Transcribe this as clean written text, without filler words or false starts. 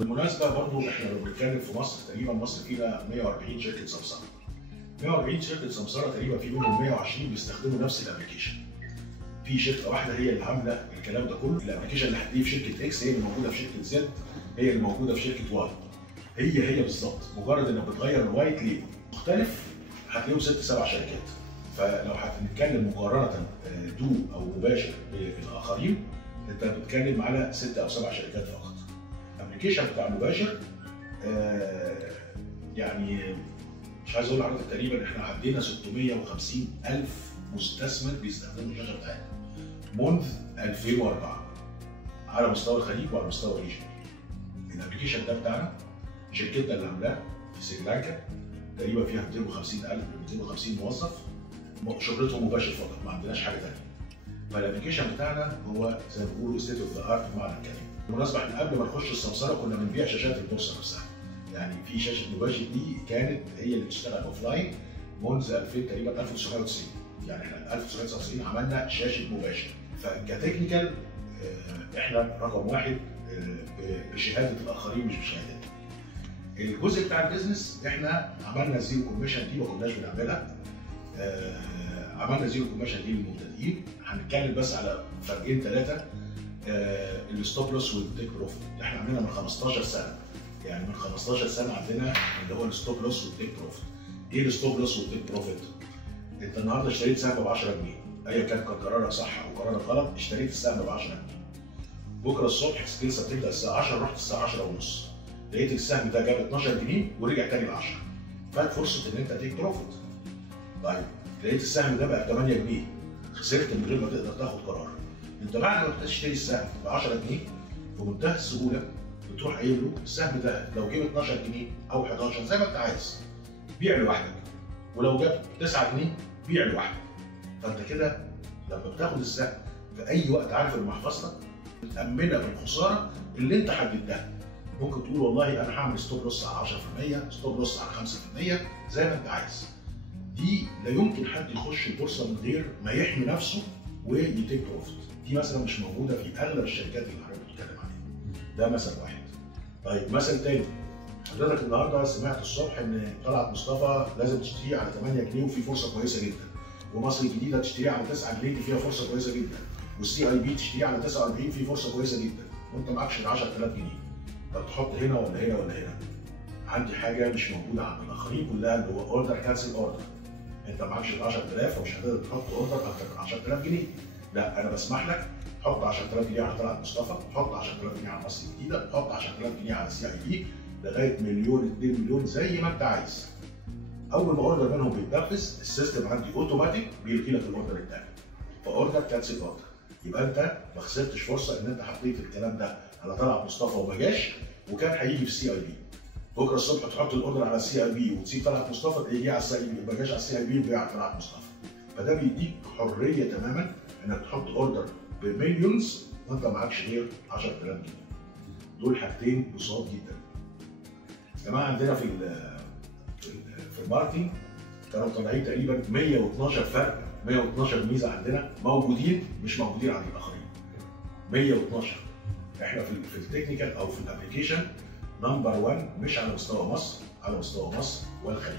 بالمناسبه برضو احنا لو بنتكلم في مصر، تقريبا مصر فيها 140 شركه سمسره. 140 شركه سمسره تقريبا في منهم 120 بيستخدموا نفس الابلكيشن. في شركه واحده هي اللي عامله الكلام ده كله، الابلكيشن اللي هتلاقيه في شركه اكس هي اللي موجوده في شركه زد، هي اللي موجوده في شركه واي. هي بالظبط، مجرد انك بتغير الوايت ليه مختلف هتلاقيهم 6 7 شركات. فلو هنتكلم مقارنه دو او مباشر بالاخرين، انت بتتكلم على 6 أو 7 شركات فقط. الابلكيشن بتاع مباشر يعني مش عايز اقول لحضرتك تقريبا احنا عدينا 650,000 مستثمر بيستخدموا الشاشه بتاعتنا منذ 2004 على مستوى الخليج وعلى مستوى الريجن. الابلكيشن ده بتاعنا شركتنا اللي عاملاه في سريلانكا، تقريبا فيها 250,000 250 موظف شغلتهم مباشر فقط، ما عندناش حاجه ثانيه. فالابلكيشن بتاعنا هو زي ما بيقولوا ستيت اوف ذا ارت بمعنى الكلمه. بالمناسبه احنا قبل ما نخش السمسره كنا بنبيع شاشات البورصه نفسها. يعني في شاشه مباشر دي كانت هي اللي بتشتغل اوف لاين منذ 2000 تقريبا 1990. يعني احنا 1999 عملنا شاشه مباشر. فكتكنيكال احنا رقم واحد بشهاده الاخرين مش بشهادتنا. الجزء بتاع البيزنس احنا عملنا زيرو كوميشن دي ما كناش بنعملها. عملنا زيرو كوميشن دي للمبتدئين. هنتكلم بس على فرقين ثلاثه، الستوب لوس والتيك بروفيت اللي احنا عاملينها من 15 سنه. يعني من 15 سنه عندنا اللي هو الستوب لوس والتيك بروفيت. ايه الستوب لوس والتيك بروفيت؟ انت النهارده اشتريت سهم ب 10 جنيه، ايا كان قرارك صح او قرارك غلط، اشتريت السهم ب 10 جنيه. بكره الصبح لسه بتبدا الساعه 10، رحت الساعه 10 ونص، لقيت السهم ده جاب 12 جنيه ورجع تاني ل 10، فات فرصه ان انت تيك بروفيت. طيب لقيت السهم ده بقى 8 جنيه، خسرت من غير ما تقدر تاخد قرار. انت بعد ما تشتري السهم ب 10 جنيه بمنتهى السهوله بتروح قايل له السهم ده لو جاب 12 جنيه او 11 زي ما انت عايز بيع لوحدك، ولو جاب 9 جنيه بيع لوحدك. فانت كده لما بتاخد السهم في اي وقت عارف ان محفظتك متامنه بالخساره اللي انت حددتها. ممكن تقول والله انا هعمل ستوب لوس على 10%، ستوب لوس على 5%، زي ما انت عايز. دي لا يمكن حد يخش البورصه من غير ما يحمي نفسه ويتيك بروفيت. دي مثلا مش موجوده في اغلب الشركات اللي حضرتك بتتكلم عليها. ده مثل واحد. طيب مثل تاني، حضرتك النهارده سمعت الصبح ان طلعت مصطفى لازم تشتريه على 8 جنيه وفي فرصه كويسه جدا، ومصر الجديده تشتريه على 9 جنيه فيها فرصه كويسه جدا، والسي اي بي تشتريه على 49 في فرصه كويسه جدا، وانت معكش غير 10,000 جنيه. طب تحط هنا ولا هنا ولا هنا؟ عندي حاجه مش موجوده عند الاخرين كلها اللي هو اوردر كانسل اوردر. انت معكش غير 10,000 ومش هتقدر تحط اوردر اكتر من 10,000 جنيه. لا انا بسمح لك حط 10,000 جنيه على طلعت مصطفى، حط 10,000 جنيه على مصر الجديده، حط 10,000 جنيه على سي اي بي لغايه مليون 2 مليون زي ما انت عايز. اول ما اوردر منهم بيتنفذ السيستم عندي اوتوماتيك بيلغي لك الاوردر الثاني. فاوردر كانسل اوردر. يبقى انت ما خسرتش فرصه ان انت حطيت الكلام ده على طلعت مصطفى وما جاش وكان هيجي في سي اي بي. بكره الصبح تحط الاوردر على السي اي بي وتسيب طلعت مصطفى تلاقيه على السي اي بي، ما جاش على السي اي بي وبيع على طلعت مصطفى. فده بيديك حريه تماما انك تحط اوردر بمليونز وانت معكش غير 10,000 جنيه. دول حاجتين بساط جدا. يا جماعه عندنا في الماركتنج كانوا طالعين تقريبا 112 فرق، 112 ميزه عندنا موجودين مش موجودين عند الاخرين. 112. احنا في التكنيكال او في الابلكيشن نمبر 1 مش على مستوى مصر، على مستوى مصر والخليج.